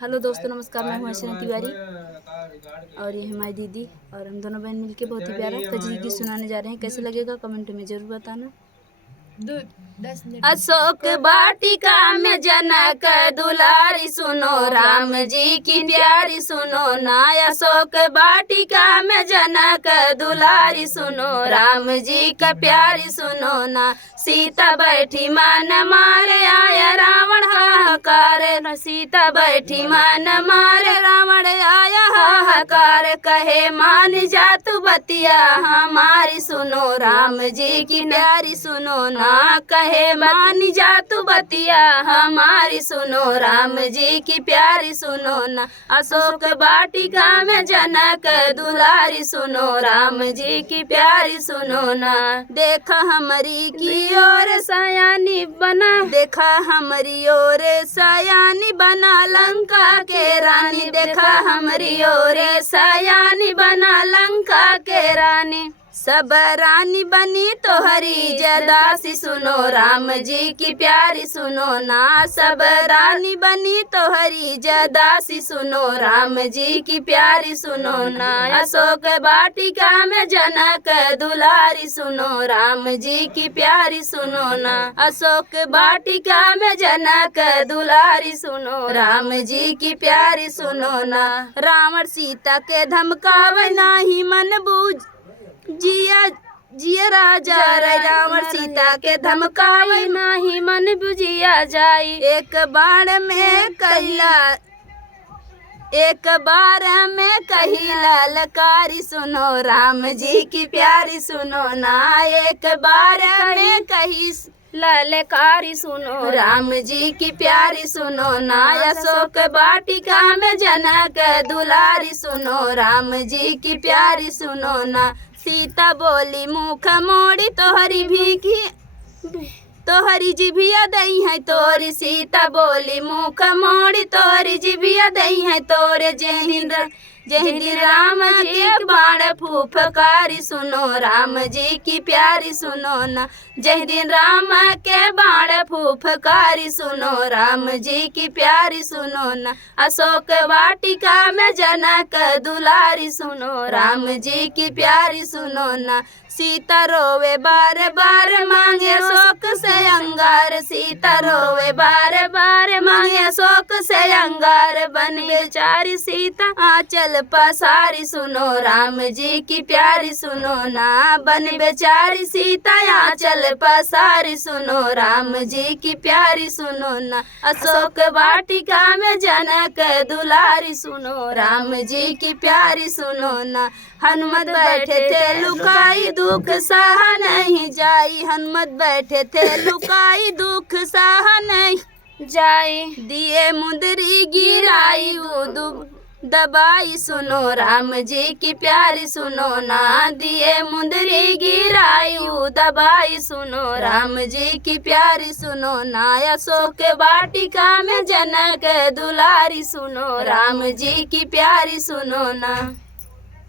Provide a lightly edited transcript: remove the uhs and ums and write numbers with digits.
Hello दोस्तों, नमस्कार। मैं हूँ ऐश्वर्या तिवारी और ये है हमारी दीदी, और हम दोनों बहन मिलके बहुत ही प्यारा कजरी गीत सुनाने जा रहे हैं। कैसे लगेगा कमेंट में जरूर बताना। अशोक वाटिका में जनक दुलारी सुनो, राम जी की प्यारी सुनो ना। अशोक वाटिका में जनक दुलारी सुनो, राम जी का प्यारी सुनो ना। सीता बैठी मन मारे आया रावण हाहाकार, सीता बैठी मन मारे रावण आया हाहाकार। कहे मान जा तू बतिया हमारी सुनो, राम जी की प्यारी सुनो ना। कहे मान जा तू बतिया हमारी सुनो, राम जी की प्यारी सुनो ना। अशोक वाटिका में जनक दुलारी सुनो, राम जी की प्यारी सुनो ना। देखा हमारी की ओर सयानी बना, देखा हमारी ओर सयानी बना लंका के रानी। देखा हमारी ओर सयानी बना लंका के रानी। सब रानी बनी तो हरी जदासी सुनो, राम जी की प्यारी सुनो ना। सब रानी बनी तो हरी जदासी सुनो, राम जी की प्यारी सुनो ना। अशोक वाटिका में जनक दुलारी सुनो, राम जी की प्यारी सुनो ना। अशोक वाटिका में जनक दुलारी सुनो, राम जी की प्यारी सुनो ना। रावण सीता के धमकावे नाही मन बूझ जिया जिया राजा रावण सीता के धमकावे नाही मन बुझिया जाई। एक बार में कही ललकारी सुनो, राम जी की प्यारी सुनो ना। एक बार में कही ललकारी सुनो, राम जी की प्यारी सुनो ना। अशोक वाटिका में जनक दुलारी सुनो, राम जी की प्यारी सुनो ना। सीता बोली मुख मोड़ी तोहरी तोहरी जिभिया दई है तोरी। सीता बोली मुख मोड़ी तोहरी जिभिया दई है तोरे। जय दिन राम के बाण फूफकारी सुनो, राम जी की प्यारी सुनो ना। जय दिन राम के बाण फूफकारी सुनो, राम जी की प्यारी सुनो ना। अशोक वाटिका में जनक दुलारी सुनो, राम जी की प्यारी सुनो ना। सीता रोवे बार बार मांगे अशोक से अंगार, सीता रोवे बार बार मांगे अशोक से अंगार। बन बेचारी सीता आंचल पसारी सुनो, राम जी की प्यारी सुनो ना। बन बेचारी सीता आंचल पसारी सुनो, राम जी की प्यारी सुनो ना। अशोक वाटिका में जनक दुलारी सुनो, राम जी की प्यारी सुनो ना। हनुमत बैठे थे लुकाई दुख सहा नहीं जाई, हनुमत बैठे थे लुकाई दुख सहा नहीं जाई। दिए मुंदरी गिराई दबाई सुनो, राम जी की प्यारी सुनो ना। दिए मुंदरी गिराई दबाई सुनो, राम जी की प्यारी सुनो ना। अशोक वाटिका में जनक दुलारी सुनो, राम जी की प्यारी सुनो ना।